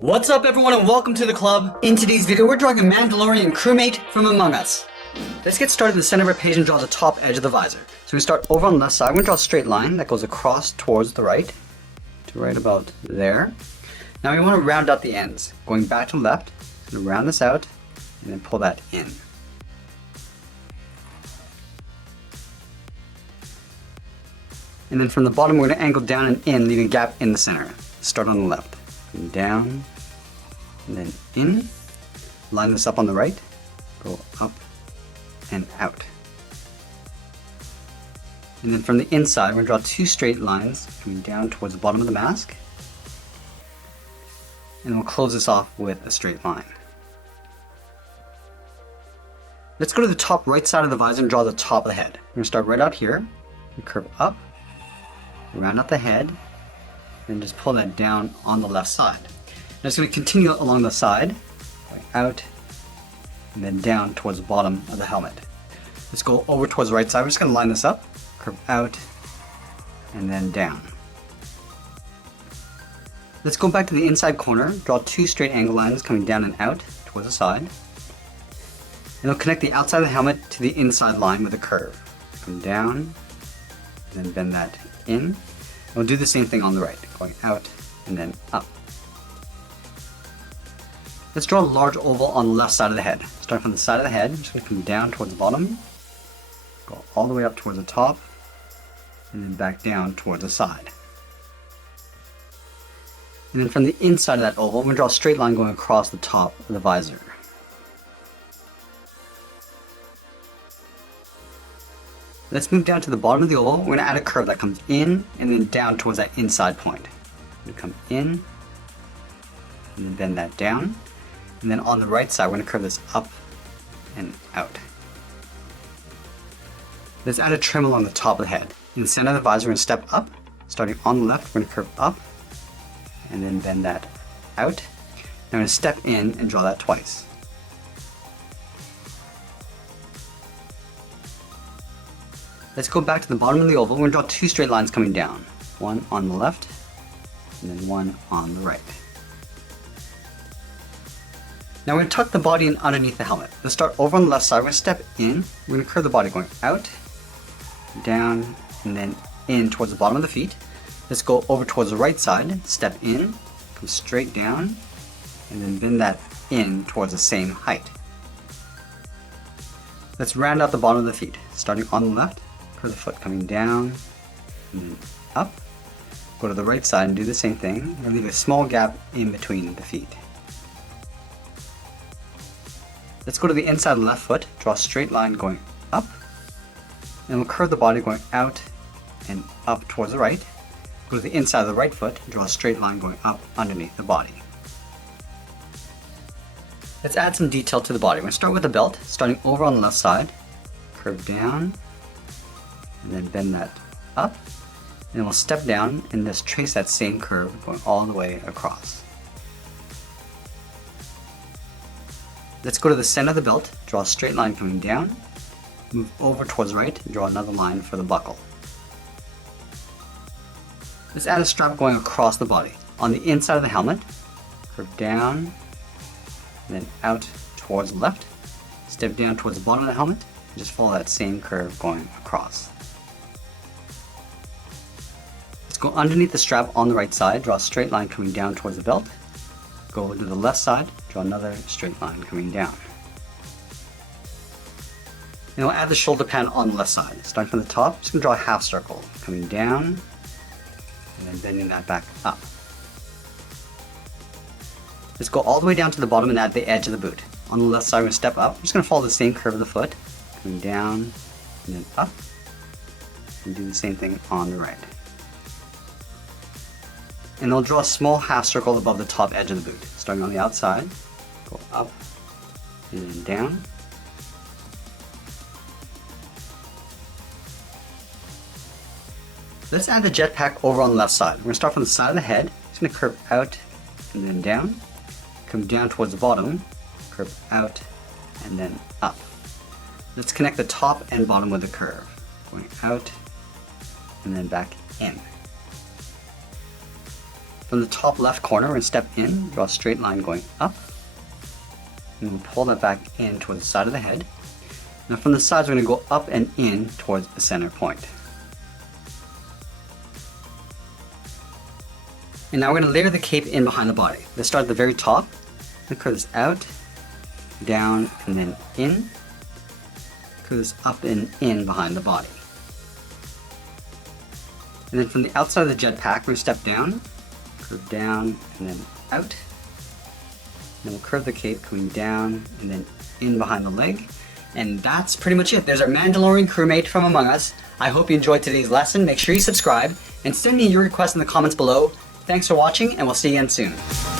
What's up everyone and welcome to the club. In today's video we're drawing a Mandalorian crewmate from Among Us. Let's get started in the center of our page and draw the top edge of the visor. So we start over on the left side. We're going to draw a straight line that goes across towards the right, to right about there. Now we want to round out the ends. Going back to the left, going to round this out and then pull that in. And then from the bottom we're going to angle down and in, leaving a gap in the center. Start on the left. And down, and then in, line this up on the right, go up and out. And then from the inside, we're going to draw two straight lines coming down towards the bottom of the mask. And we'll close this off with a straight line. Let's go to the top right side of the visor and draw the top of the head. We're going to start right out here, and curve up, round out the head, and just pull that down on the left side. Now it's going to continue along the side, going out, and then down towards the bottom of the helmet. Let's go over towards the right side. We're just going to line this up, curve out, and then down. Let's go back to the inside corner, draw two straight angle lines coming down and out towards the side. And it'll connect the outside of the helmet to the inside line with a curve. Come down, and then bend that in. We'll do the same thing on the right, going out and then up. Let's draw a large oval on the left side of the head. Starting from the side of the head, I'm just going to come down towards the bottom, go all the way up towards the top, and then back down towards the side. And then from the inside of that oval, I'm going to draw a straight line going across the top of the visor. Let's move down to the bottom of the oval. We're going to add a curve that comes in and then down towards that inside point. We come in and then bend that down. And then on the right side, we're going to curve this up and out. Let's add a trim along the top of the head. In the center of the visor, we're going to step up. Starting on the left, we're going to curve up and then bend that out. Now we're going to step in and draw that twice. Let's go back to the bottom of the oval. We're going to draw two straight lines coming down. One on the left, and then one on the right. Now we're going to tuck the body in underneath the helmet. Let's start over on the left side. We're going to step in. We're going to curve the body going out, down, and then in towards the bottom of the feet. Let's go over towards the right side. Step in, come straight down, and then bend that in towards the same height. Let's round out the bottom of the feet. Starting on the left, curve the foot coming down and then up. Go to the right side and do the same thing. And leave a small gap in between the feet. Let's go to the inside of the left foot, draw a straight line going up, and we'll curve the body going out and up towards the right. Go to the inside of the right foot, draw a straight line going up underneath the body. Let's add some detail to the body. We're going to start with the belt, starting over on the left side, curve down, and then bend that up, and we'll step down and just trace that same curve going all the way across. Let's go to the center of the belt, draw a straight line coming down, move over towards the right, and draw another line for the buckle. Let's add a strap going across the body. On the inside of the helmet, curve down, and then out towards the left, step down towards the bottom of the helmet, and just follow that same curve going across. Let's go underneath the strap on the right side, draw a straight line coming down towards the belt, go to the left side, draw another straight line coming down. And we'll add the shoulder pad on the left side. Starting from the top, just going to draw a half circle coming down, and then bending that back up. Let's go all the way down to the bottom and add the edge of the boot. On the left side, we're going to step up. I'm just going to follow the same curve of the foot, coming down and then up, and do the same thing on the right. And I'll draw a small half circle above the top edge of the boot. Starting on the outside, go up and then down. Let's add the jetpack over on the left side. We're going to start from the side of the head. It's going to curve out and then down. Come down towards the bottom, curve out and then up. Let's connect the top and bottom with a curve, going out and then back in. From the top left corner, we're going to step in, draw a straight line going up, and we'll pull that back in towards the side of the head. Now from the sides, we're going to go up and in towards the center point. And now we're going to layer the cape in behind the body. Let's start at the very top. We'll curve this out, down, and then in. Curve this up and in behind the body. And then from the outside of the jetpack, we're going to step down, curve down, and then out. Then we'll curve the cape coming down and then in behind the leg. And that's pretty much it. There's our Mandalorian crewmate from Among Us. I hope you enjoyed today's lesson. Make sure you subscribe and send me your requests in the comments below. Thanks for watching, and we'll see you again soon.